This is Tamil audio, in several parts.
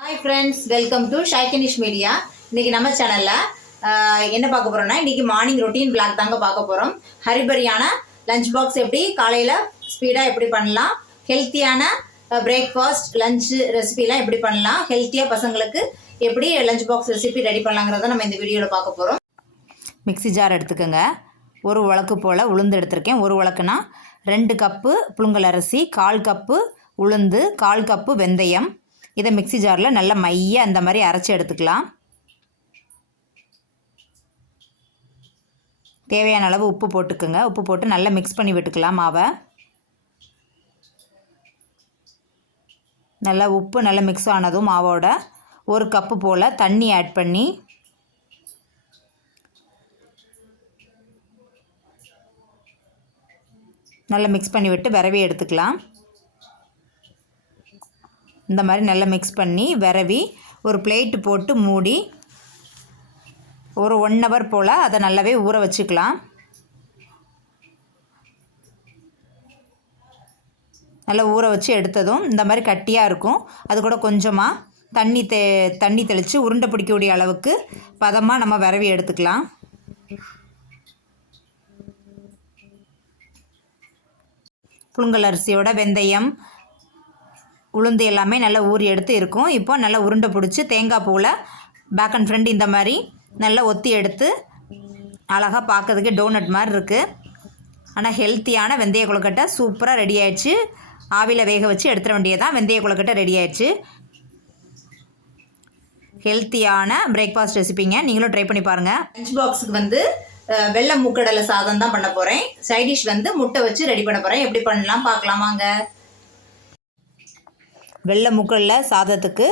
Hi friends, welcome to Shaikinish Media. இன்னைக்கு நம்ம சேனல்ல என்ன பார்க்க போறோம்னா இன்னைக்கு மார்னிங் ரொட்டீன் vlog தாங்க பார்க்க போறோம். ஹரிபரியான லஞ்ச் பாக்ஸ் எப்படி காலையில ஸ்பீடா எப்படி பண்ணலாம், ஹெல்த்தியான பிரேக்ஃபாஸ்ட் லஞ்ச் ரெசிபிலாம் எப்படி பண்ணலாம், ஹெல்த்தியா பசங்களுக்கு எப்படி லஞ்ச் பாக்ஸ் ரெசிபி ரெடி பண்ணலாம்ங்கறத நம்ம இந்த வீடியோல பார்க்க போறோம். மிக்ஸி ஜார் எடுத்துக்கங்க. ஒரு உலக்கு போல உளுந்து எடுத்துர்க்கேன். ஒரு உலக்குனா 2 கப்பு புழுங்கல் அரிசி, 1/4 கப்பு உளுந்து, 1/4 கப்பு வெந்தயம். இதை மிக்ஸி ஜாரில் நல்லா மைய அந்த மாதிரி அரைச்சி எடுத்துக்கலாம். தேவையான அளவு உப்பு போட்டுக்குங்க. உப்பு போட்டு நல்லா மிக்ஸ் பண்ணி விட்டுக்கலாம் மாவை. நல்லா உப்பு நல்லா மிக்ஸ் ஆனதும் மாவோட 1 கப்பு போல் தண்ணி ஆட் பண்ணி நல்லா மிக்ஸ் பண்ணி விட்டு விரவி எடுத்துக்கலாம். இந்த மாதிரி நல்லா மிக்ஸ் பண்ணி விரவி ஒரு பிளேட் போட்டு மூடி ஒரு 1 hour போல் அதை நல்லாவே ஊற வச்சுக்கலாம். நல்லா ஊற வச்சு எடுத்ததும் இந்த மாதிரி கட்டியாக இருக்கும். அது கூட கொஞ்சமாக தண்ணி தெளித்து உருண்டை பிடிக்கக்கூடிய அளவுக்கு பதமாக நம்ம விரவி எடுத்துக்கலாம். புழுங்கல் அரிசியோட வெந்தயம் உளுந்து எல்லாமே நல்லா ஊறி எடுத்து இருக்கும். இப்போ நல்லா உருண்டை பிடிச்சி தேங்காய் பூவில் பேக் அண்ட் ஃப்ரண்ட் இந்த மாதிரி நல்லா ஒத்தி எடுத்து அழகாக பார்க்கறதுக்கு டோனட் மாதிரி இருக்குது. ஆனால் ஹெல்த்தியான வெந்தய கொழுக்கட்டை சூப்பராக ரெடி ஆயிடுச்சு. ஆவியில் வேக வச்சு எடுத்துட வேண்டியதான். வெந்தய கொழுக்கட்டை ரெடி ஆயிடுச்சு. ஹெல்த்தியான பிரேக்ஃபாஸ்ட் ரெசிபிங்க, நீங்களும் ட்ரை பண்ணி பாருங்கள். லஞ்ச் பாக்ஸுக்கு வெள்ளை மூக்கடலை சாதம் தான் பண்ண போகிறேன். சைட் டிஷ் முட்டை வச்சு ரெடி பண்ண போகிறேன். எப்படி பண்ணலாம் பார்க்கலாமாங்க. வெள்ளை மூக்கடலை சாதத்துக்கு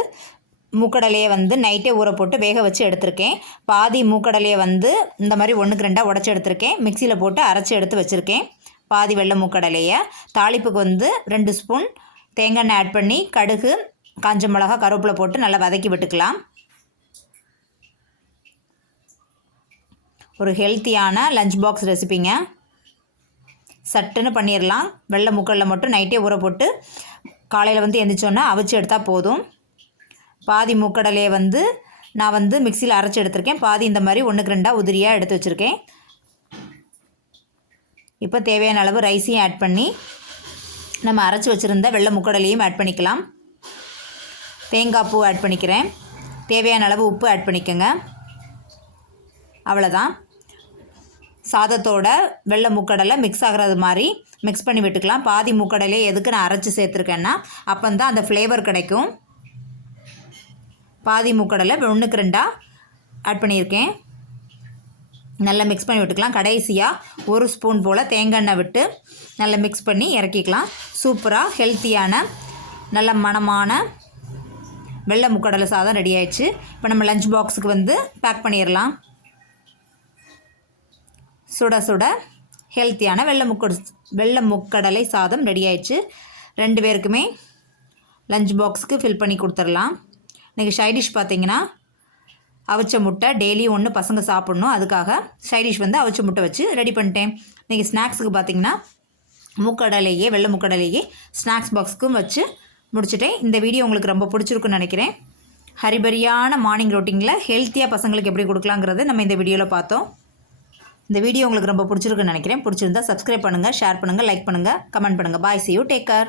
மூக்கடலையை நைட்டே ஊற போட்டு வேக வச்சு எடுத்திருக்கேன். பாதி மூக்கடலையை இந்த மாதிரி 1க்கு 2 உடச்சி எடுத்திருக்கேன். மிக்சியில் போட்டு அரைச்சி எடுத்து வச்சுருக்கேன். பாதி வெள்ளை மூக்கடலையை தாளிப்புக்கு 2 ஸ்பூன் தேங்காய் எண்ணெய் ஆட் பண்ணி கடுகு, காஞ்ச மிளகா, கருவேப்பிலை போட்டு நல்லா வதக்கி விட்டுக்கலாம். ஒரு ஹெல்த்தியான லஞ்ச் பாக்ஸ் ரெசிபிங்க, சட்டுன்னு பண்ணிடலாம். வெள்ளை மூக்கடலை மட்டும் நைட்டே ஊற போட்டு காலையில் எந்திரிச்சோன்னா அவிச்சு எடுத்தால் போதும். பாதி மூக்கடலையை நான் மிக்சியில் அரைச்சி எடுத்திருக்கேன். பாதி இந்த மாதிரி 1க்கு 2 உதிரியாக எடுத்து வச்சுருக்கேன். இப்போ தேவையான அளவு ரைஸையும் ஆட் பண்ணி நம்ம அரைச்சி வச்சுருந்த வெள்ளை மூக்கடலையும் ஆட் பண்ணிக்கலாம். தேங்காய் பூ ஆட் பண்ணிக்கிறேன். தேவையான அளவு உப்பு ஆட் பண்ணிக்கோங்க. அவ்வளோதான். சாதத்தோட வெள்ளை மூக்கடலை மிக்ஸ் ஆகிறது மாதிரி மிக்ஸ் பண்ணி விட்டுக்கலாம். பாதி மூக்கடலை எதுக்கு நான் அரைச்சி சேர்த்துருக்கேன்னா அப்போ தான் அந்த ஃப்ளேவர் கிடைக்கும். பாதி மூக்கடலை 1க்கு 2 ஆட் பண்ணியிருக்கேன். நல்லா மிக்ஸ் பண்ணி விட்டுக்கலாம். கடைசியாக 1 ஸ்பூன் போல் தேங்காய் எண்ணெய் விட்டு நல்லா மிக்ஸ் பண்ணி இறக்கிக்கலாம். சூப்பராக ஹெல்த்தியான நல்ல மணமான வெள்ளை மூக்கடலை சாதம் ரெடி ஆயிடுச்சு. இப்போ நம்ம லஞ்ச் பாக்ஸுக்கு பேக் பண்ணிடலாம். சுட சுட ஹெல்த்தியான வெள்ளை மூக்கடலை சாதம் ரெடி ஆயிடுச்சு. 2 பேருக்குமே லஞ்ச் பாக்ஸுக்கு ஃபில் பண்ணி கொடுத்துடலாம். இன்றைக்கி சைட் டிஷ் பார்த்திங்கன்னா அவிச்ச முட்டை டெய்லி 1 பசங்க சாப்பிட்ணும். அதுக்காக சைட் டிஷ் அவிச்ச முட்டை வச்சு ரெடி பண்ணிட்டேன். இன்றைக்கி ஸ்நாக்ஸுக்கு பார்த்திங்கன்னா வெள்ளை மூக்கடலையே ஸ்நாக்ஸ் பாக்ஸுக்கும் வச்சு முடிச்சுட்டேன். இந்த வீடியோ உங்களுக்கு ரொம்ப பிடிச்சிருக்குன்னு நினைக்கிறேன். ஹரிபரியான மார்னிங் ரொட்டீனில் ஹெல்த்தியாக பசங்களுக்கு எப்படி கொடுக்கலாங்கிறது நம்ம இந்த வீடியோவில் பார்த்தோம். இந்த வீடியோ உங்களுக்கு ரொம்ப பிடிச்சிருக்குன்னு நினைக்கிறேன். பிடிச்சிருந்தா சப்ஸ்கிரைப் பண்ணுங்கள், ஷேர் பண்ணுங்கள், லைக் பண்ணுங்கள், கமெண்ட் பண்ணுங்கள். பாய், see you, take care.